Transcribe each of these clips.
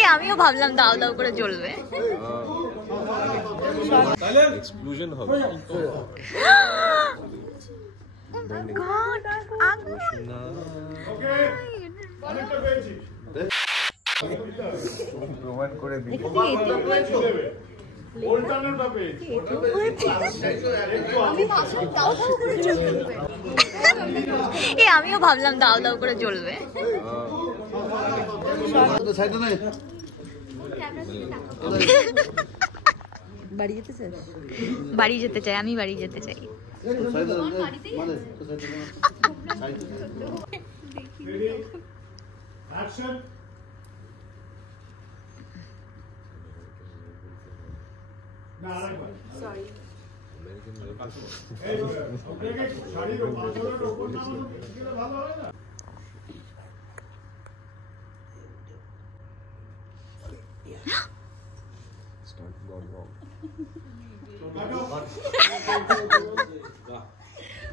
এ আমিও ভাবলাম দাও দাও করে জ্বলবে। এক্সপ্লোশন হবে। প্রমাণ করে দিই। এ আমিও ভাবলাম দাও দাও করে জ্বলবে। বাড়ি যেতে চাই, আমি বাড়ি যেতে চাই।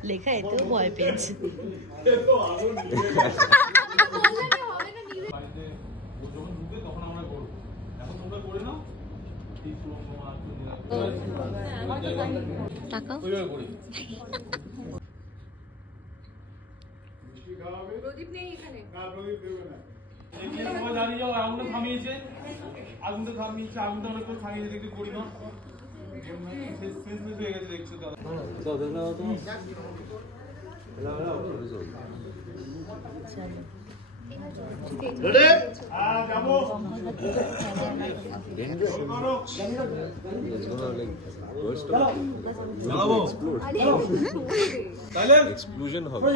লেখা এতেও ভয় পেয়েছে। প্রদীপ নেই এখানে। জানিয়ে যাও আগুনটা থামিয়েছে, আগুনটা অনেক থামিয়েছে দেখতে করি না শেষ হয়ে গেছে দেখছো দাদা। এক্সপ্লোশন হবে।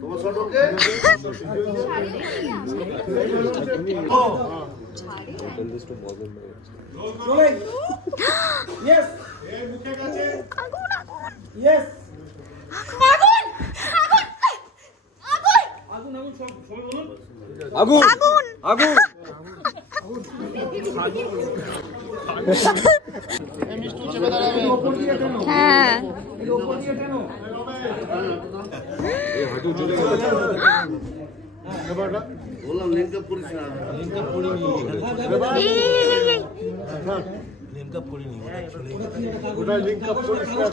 তোমার ছোটকে আগুন আগুন হ্যাঁ বললাম লিঙ্কআপ করিস না, লিঙ্কআপ করিনি, লিঙ্কআপ করিনি, ওটা লিঙ্কআপ করিস না।